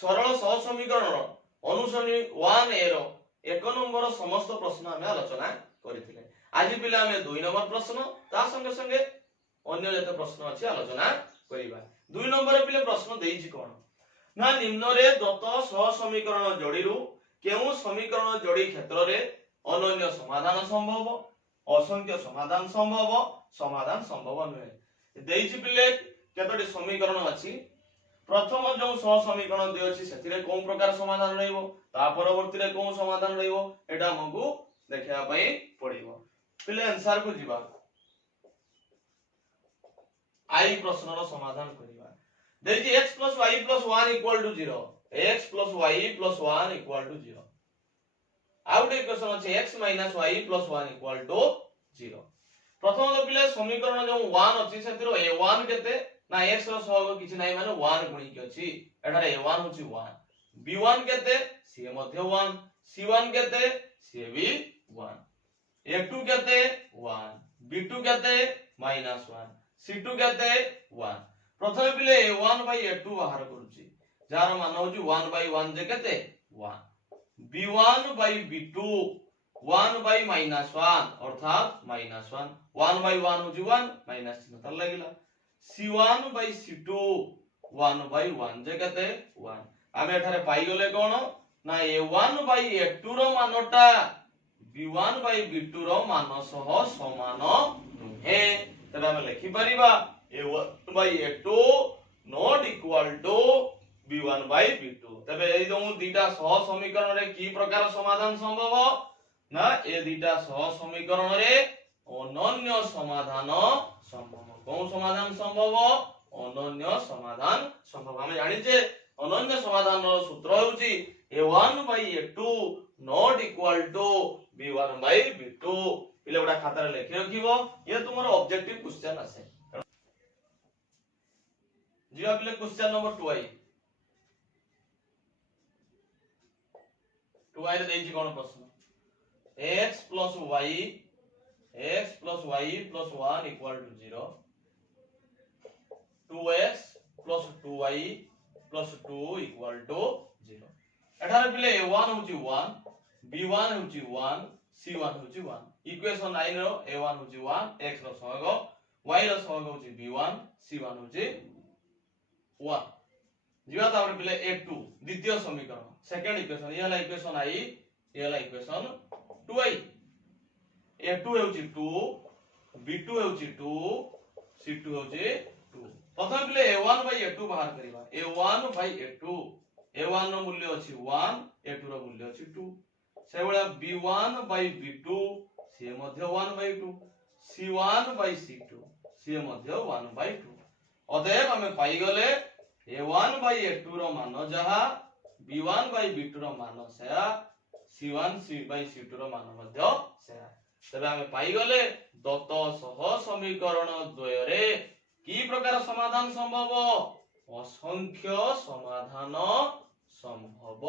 सरल सह समीकरण अनुसरणी 1A रो 1 नंबर समस्त प्रश्न आमे आलोचना करिथिले। आज पिला आमे 2 नंबर प्रश्न ता संगे संगे अन्य जते प्रश्न अछि आलोचना करिबा। 2 नंबर पिले प्रश्न देइछि कोन ना निम्न रे दत्त सह समीकरण जोड़ीरु केउ समीकरण जोड़ी क्षेत्र रे अनन्य समाधान संभव असंख्य समाधान संभव नुहे। देइछि पिले केतोटी समीकरण अछि प्रथम जो सह समीकरण दे अछि सेथिरे कोन प्रकार समाधान रहइबो ता परवर्ती रे कोन समाधान रहइबो एटा हमकु देखिया पई पड़िबो। पिले आंसर को जिबा आई प्रश्न रो समाधान करिबा। देइछि x + y + 1 = 0 x + y + 1 = 0 out equation अछि x - y + 1 = 0। प्रथम तो पिले समीकरण जो 1 अछि सेथिरो a1 केते ना x रो सहग किछि नै माने 1 गुणी के अछि एठारे a1 होछि 1 b1 केते से मध्ये 1 c1 केते से भी 1 a2 केते 1 b2 केते -1 c2 केते 1। प्रथम पिले a1 / a2 बाहर करूची जार मान होछि 1/1 जे केते 1 b1 / b2 1/-1 अर्थात -1 1/1 होछि 1 माइनस चिन्ह त लागिला c1 / c2 1/1 जे केते 1 आमे एठारे पाई गले कोन ना a1 / a2 रो मानटा b1 / b2 रो मान सह समान नुहे। तबे हम लिखि परिबा a1 / a2 not equal to b1 / b2। तबे एई दमु दुटा सह समीकरण रे की प्रकार समाधान संभव ना ए दुटा सह समीकरण रे अनन्य समाधान संभव। कोन समाधान संभव अनन्य समाधान संभव। हम जानि जे अनन्य समाधान रो सूत्र होउची a1 / a2 not equal to b1 / b2। पिले उडा खाता रे लिखि रखिबो ये तुमरो ऑब्जेक्टिव क्वेश्चन आसे जिया पिले क्वेश्चन नंबर 2i रे देइछि कोन प्रश्न x + y + 1 = 0 2x + 2y + 2 = 0। एठारे पिले a1 होची 1 b1 होची 1 c1 होची 1 इक्वेशन 9 रो a1 होची 1 x रो सहग y रो सहग होची b1 c1 होची 1 जिवा तापर पिले a2 द्वितीय समीकरण सेकंड इक्वेशन ये हला इक्वेशन i ये हला इक्वेशन 2i a2 होची 2 b2 होची 2 c2 होची 2। प्रथम पिले a1 / a2 बाहर करिबा a1 / a2 a1 रो मूल्य अछि 1 a2 रो मूल्य अछि 2 से बेला b1 / b2 से मध्ये 1/2 c1 / c2 से मध्ये 1/2 अतएव हमें पाई गले a1 / a2 रो मान जहा b1 / b2 रो मान सेया c1 / c2 रो मान मध्ये सेया। तबे हमें पाई गले दत्त सह समीकरण द्वय रे की प्रकार समाधान संभव असंख्य समाधान संभव।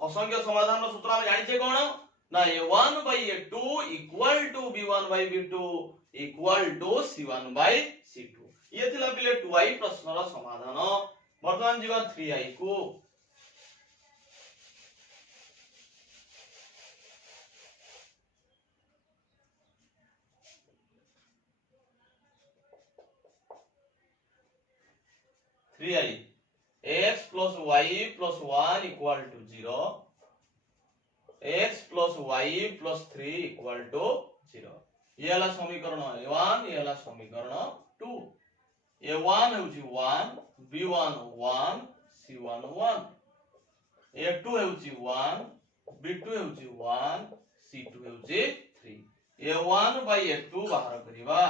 असंख्य समाधान रो सूत्र हम जानि छे कोन ना a1 / a2 = b1 / b2 = c1 / c2। ये थिला पिले 2i प्रश्न रो समाधान। वर्तमान जीवा 3i को 3i x + y + 1 = 0 x + y + 3 = 0 ये हला समीकरण a1 ये हला समीकरण 2 a1 होची 1 b1 1 c1 1 a2 होची 1 b2 होची 1 c2 होची 3 a1 / a2 बाहर करिबा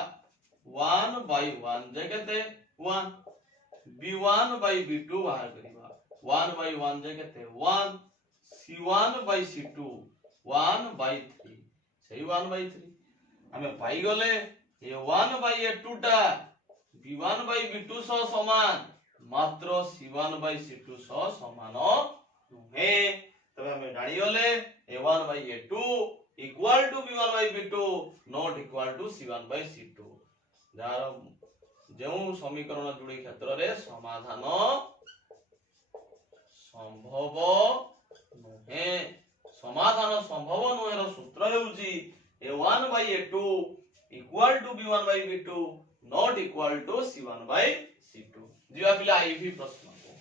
1/1 जे केते 1 b1 / b2 बाहर करिबा 1/1 जे केते 1 c1 / c2 1/3 सही 1/3 हमें पाई गले a1 / a2 टा b1 / b2 सह समान मात्र c1 / c2 सह समान नुहे। तबे हमें जानि गले a1 / a2 = b1 / b2 not equal to c1 / c2 जार जेउ समीकरण जोड़ी क्षेत्र रे समाधान संभव नुहे समाधान संभव नुहे रो सूत्र हेउची a1 by a2 equal to b1 by b2 not equal to c1 by c2 जिवा पिला आईवी प्रश्न को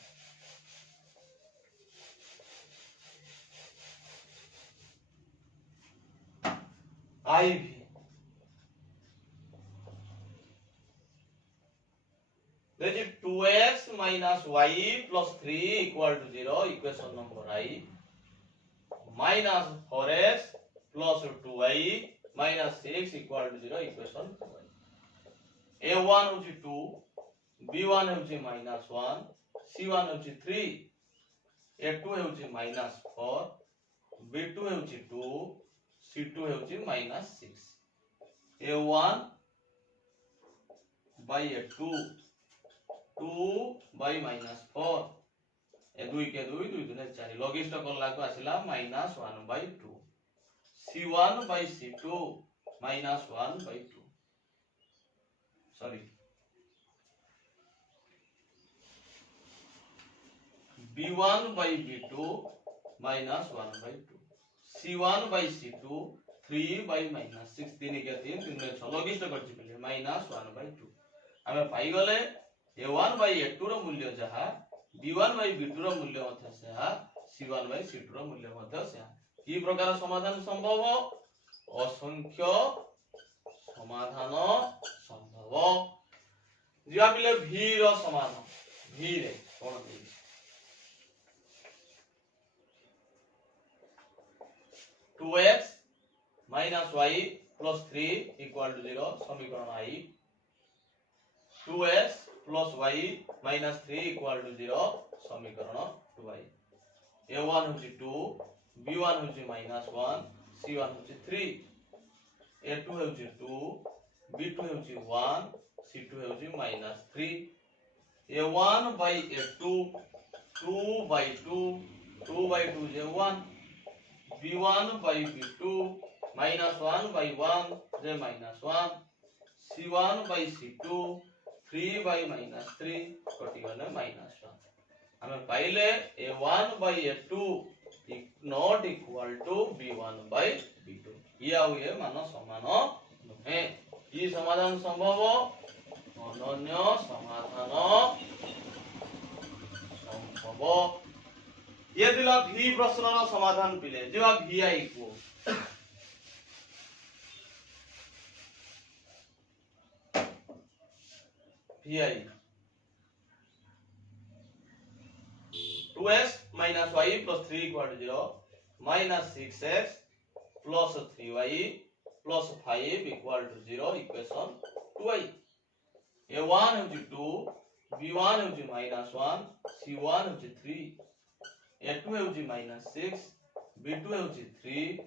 आईवी देखिए 2x minus y plus 3 equal to 0 equation number I minus 4x plus 2y minus 6 equal to 0 equation 2y a1 होची 2 b1 होची minus 1 c1 होची 3 a2 होची minus 4 b2 होची 2 c2 होची minus 6 a1 by a2 2 by minus 4 ए 2 के 2 2 दुने 4 लॉगिस्ट करला को आसिला minus 1 by 2 c1 by c2 minus 1 by 2 sorry b1 by b2 minus 1 by 2 c1 by c2 3 by minus 6 3 के 3 3 में 6 लॉगिस्ट करछि पले minus 1 by 2 हमें पाई गले a1 by a2 रो मूल्य जहा b1 by b2 रो मूल्य मथे सेहा c1 by c2 रो मूल्य मथे सेहा की प्रकार समाधान संभव असंख्य समाधान संभव जिया पिले v रो समाधान v रे कोन दे 2x minus y plus 3 equal to 0 समीकरण I 2x plus y minus 3 equal to 0 समीकरण 2y a1 होची 2 b1 होची minus 1 c1 होची 3 a2 होची 2 b2 होची 1 c2 होची minus 3 a1 by a2 2 by 2 2 by 2 J 1 b1 by b2 minus 1 by 1 J minus 1 c1 by c2 3 by minus 3 कटिगले minus 1 हमें पाइले a1 by a2 not equal to b1 by b2 या हुए मानो समान नुहे ई समाधान संभव अनन्य समाधान संभव ये दिला v प्रश्न रो समाधान पिले जेवा vi को vi 2x minus y plus 3 equal to 0 minus 6x plus 3y plus 5 equal to 0 equation 2y a1 होची 2 b1 होची minus 1 c1 होची 3 a2 होची minus 6 b2 होची 3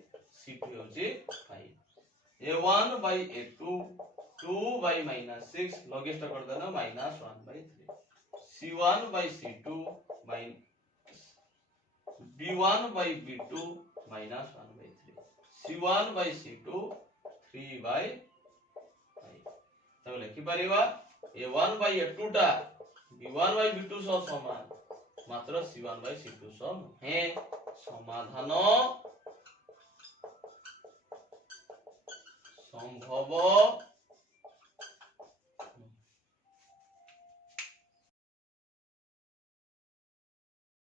c2 होची 5 a1 by a2 2 by minus 6 लॉगिस्ट कर देना minus 1 by 3 c1 by c2 by b1 by b2 minus 1 by 3 c1 by c2 3 by 5 तब लिखि परिबा a1 by a2 टा b1 by b2 सह समान मात्र c1 by c2 सह है समाधान संभव